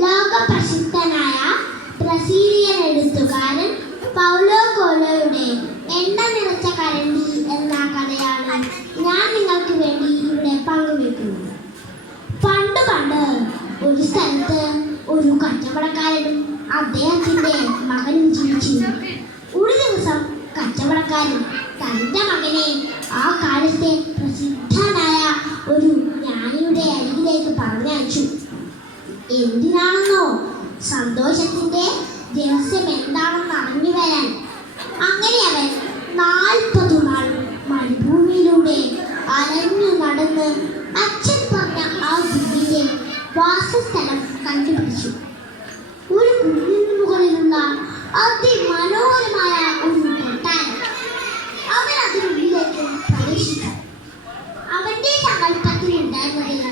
ലോകപ്രസിദ്ധനായ Brazilian എഴുത്തുകാരൻ Paulo കൊയ്ലോയുടെ എണ്ണ നിറച്ച കരണ്ടി എന്ന കഥയാണ് ഞാൻ നിങ്ങൾക്ക് വേണ്ടി ഇവിടെ പങ്കുവെക്കുന്നത്. പണ്ട് ഒരു സ്ഥലത്ത് ഒരു കച്ചവടക്കാരനും അദ്ദേഹത്തിന്റെ മകനും ജീവിച്ചിരുന്നു. ഒരു ദിവസം കച്ചവടക്കാരൻ തന്റെ മകനെ ആ കാലത്തെ പ്രസിദ്ധനായ ഒരു ജ്ഞാനിയുടെ അരികിലേക്ക് പറഞ്ഞയച്ചു. എന്തിനാണെന്നോ? സന്തോഷത്തിന്റെ രഹസ്യം എന്താണെന്ന് അറിഞ്ഞു വരാൻ. അങ്ങനെ അവൻ 40 നാൾ മരുഭൂമിയിലൂടെ അലഞ്ഞു നടന്ന് അച്ഛൻ പറഞ്ഞ ആ ഗുരുവിന്റെ വാസസ്ഥലം കണ്ടുപിടിച്ചു. ഒരു കുന്നിന് മുകളിലുള്ള അതിമനോഹരമായ ഒരു കൊട്ടാരം. അവൻ അതിനുള്ളിലേക്ക് പ്രവേശിച്ചു. അവന്റെ സങ്കല്പത്തിൽ ഉണ്ടായിരുന്നത്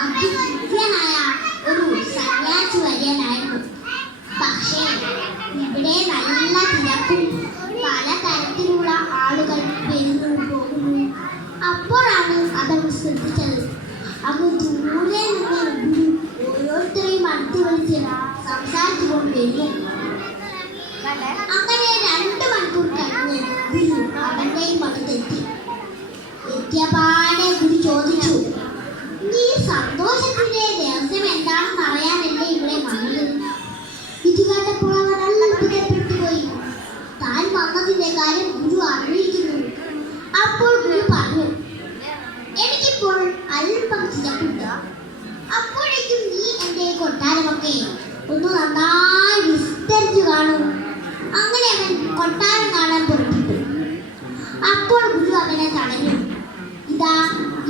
അതിദിവ്യനായ ഒരു സന്യാസി വര്യനായിരുന്നു. പക്ഷേ ഇവിടെ നല്ല തിരക്കും പലതരത്തിലുള്ള ആളുകൾ വരുന്നു പോകുന്നു. അപ്പോഴാണ് അതവൻ ശ്രദ്ധിച്ചത്. അങ്ങ് ദൂരെ നിന്ന് ഗുരു ഓരോരുത്തരെയും അടുത്ത് വിളിച്ച് സംസാരിച്ചു കൊണ്ട് വരുന്നു. അങ്ങനെ 2 മണിക്കൂർ കഴിഞ്ഞ് ഗുരു അവന്റെയും അടുത്തെത്തി. എത്തിയപാടെ ഗുരു ചോദിച്ചു, നീ സന്തോഷത്തിന്റെ രഹസ്യം എന്താണെന്ന് അറിയാനല്ലേ ഇവിടെ വന്നത്? ഇത് കേട്ടപ്പോൾ അവൻ അത്ഭുതപ്പെട്ടുപോയി. താൻ വന്നതിന്റെ കാര്യം ഗുരു അറിയിക്കുന്നു. അപ്പോൾ ഗുരു പറഞ്ഞു, എനിക്കിപ്പോൾ അല്പം ചിലപ്പുണ്ട്. അപ്പോഴേക്കും നീ എന്റെ കൊട്ടാരമൊക്കെ ഒന്ന് നന്നായി വിസ്തരിച്ചു കാണും. അങ്ങനെ അവൻ കൊട്ടാരം കാണാൻ പുറപ്പെട്ടു. അപ്പോൾ ഗുരു അവനെ തടഞ്ഞു. ഇതാ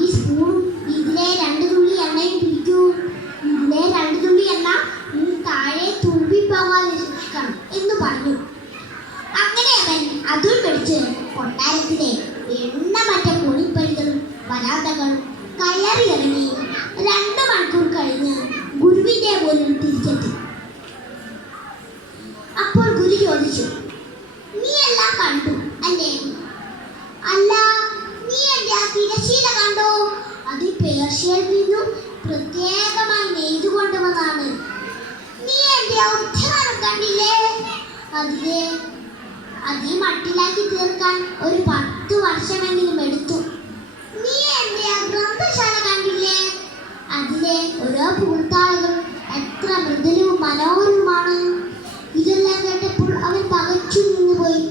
ഈ സ്പൂണും ഇതിലെ 2 തുള്ളി എണ്ണയും പിടിക്കൂ. ഇതിലെ 2 തുള്ളി എണ്ണ നീ താഴെ തുള്ളിപ്പോകാതെ സൂക്ഷിക്കണം എന്ന് പറഞ്ഞു. അങ്ങനെ അവൻ അതും പിടിച്ച് കൊട്ടാരത്തിലെ എണ്ണമറ്റ കോണിപ്പടികളും വരാന്തകളും കയറിയിറങ്ങി 2 മണിക്കൂർ കഴിഞ്ഞ് ഗുരുവിന്റെ പോലും തിരിച്ചെത്തി. അപ്പോൾ ഗുരു ചോദിച്ചു, നീ എല്ലാം കണ്ടു അല്ലേ? അല്ല, നീ എന്റെ ആ തിരശീല കണ്ടോ? അത് പേർഷ്യയിൽ നിന്നും പ്രത്യേകമായി നെയ്തു കൊണ്ടുവന്നാണ്. നീ എന്റെ ഉദ്ധാനം കണ്ടില്ലേ? അത് മട്ടിലാക്കി തീർക്കാൻ ഒരു 10 വർഷമെങ്കിലും എടുത്തു. നീ എന്റെ ആ ഗ്രന്ഥശാല കണ്ടില്ലേ? അതിലെ ഓരോ പൂർത്താളുകൾ എത്ര മൃദുലവും മനോഹരവുമാണ്. ഇതെല്ലാം കേട്ടപ്പോൾ അവൻ പകച്ചു നിന്നുപോയി.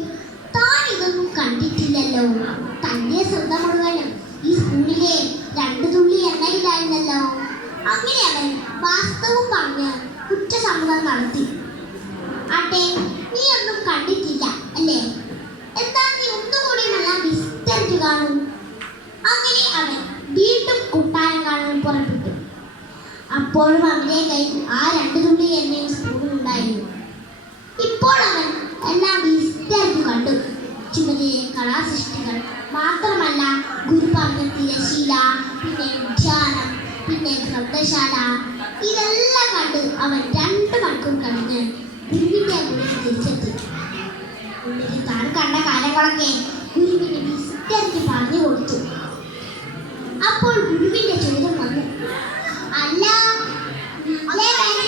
താൻ ഇതൊന്നും കണ്ടിട്ടില്ലല്ലോ. തന്റെ ശ്രദ്ധ മുഴുവനും ഈ സ്പൂണിലെ 2 തുള്ളി എണ്ണയിലായിരുന്നല്ലോ. അങ്ങനെ അവൻ വാസ്തവം പറഞ്ഞ് കുറ്റസമ്മതം നടത്തി. ആട്ടെ, നീ ഒന്നും കണ്ടിട്ടില്ല അല്ലേ? എന്താ നീ ഒന്നുകൂടി എല്ലാം വിസ്തരിച്ചു കാണൂ. അങ്ങനെ അവൻ വീണ്ടും കൊട്ടാരം കാണാൻ പുറപ്പെട്ടു. അപ്പോഴും അവന്റെ കയ്യിൽ ആ 2 തുള്ളി എണ്ണയും സ്പൂണും ഉണ്ടായിരുന്നു. ഇപ്പോൾ അവൻ എല്ലാം വിസ്തരിച്ചു കണ്ടു. ചുമരിലെ കലാസൃഷ്ടികൾ മാത്രമല്ല, ഗുരു പറഞ്ഞ തിരശീല, പിന്നെ ഉദ്യാനം, പിന്നെ ഗ്രന്ഥശാല, ഇതെല്ലാം കണ്ട് അവൻ 2 മണിക്കൂർ കഴിഞ്ഞ് ഗുരുവിന്റെ മുന്നിൽ തിരിച്ചെത്തി. ഉള്ളിൽ താൻ കണ്ട കാര്യങ്ങളൊക്കെ ഗുരുവിന് വിസ്തരിച്ച് പറഞ്ഞു കൊടുത്തു. അപ്പോൾ ഗുരുവിന്റെ ചോദ്യം വന്നു, അല്ല,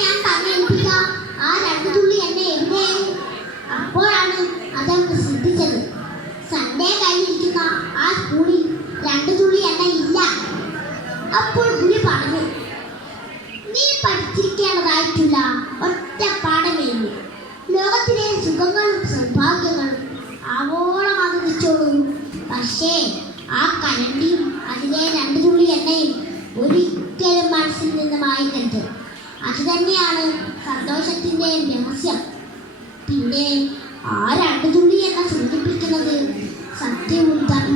ഞാൻ പറഞ്ഞേൽപ്പിക്കാം, ആ 2 തുള്ളി എണ്ണ എവിടെ? അപ്പോഴാണ് അതവർക്ക് ശ്രദ്ധിച്ചത്. തന്റെ കയ്യിലിരിക്കുന്ന ആ സ്പൂണിൽ 2 തുള്ളി എണ്ണ ഇല്ല. അപ്പോൾ ഗുരു പറഞ്ഞു, നീ പഠിച്ചിരിക്കേണ്ടതായിട്ടുള്ള ഒറ്റ പാഠമേ ഉള്ളൂ. ലോകത്തിലെ സുഖങ്ങളും സൗഭാഗ്യങ്ങളും ആവോളം ആഗ്രഹിച്ചോളൂ. പക്ഷേ ആ കരണ്ടിയും അതിലെ 2 തുള്ളി എണ്ണയും ഒരിക്കലും മനസ്സിൽ നിന്ന് മായരുത്. അത് തന്നെയാണ് സന്തോഷത്തിന്റെ രഹസ്യം. പിന്നെ ആ 2 തുള്ളി എണ്ണ സൂചിപ്പിക്കുന്നത് സത്യവും ധർമ്മവും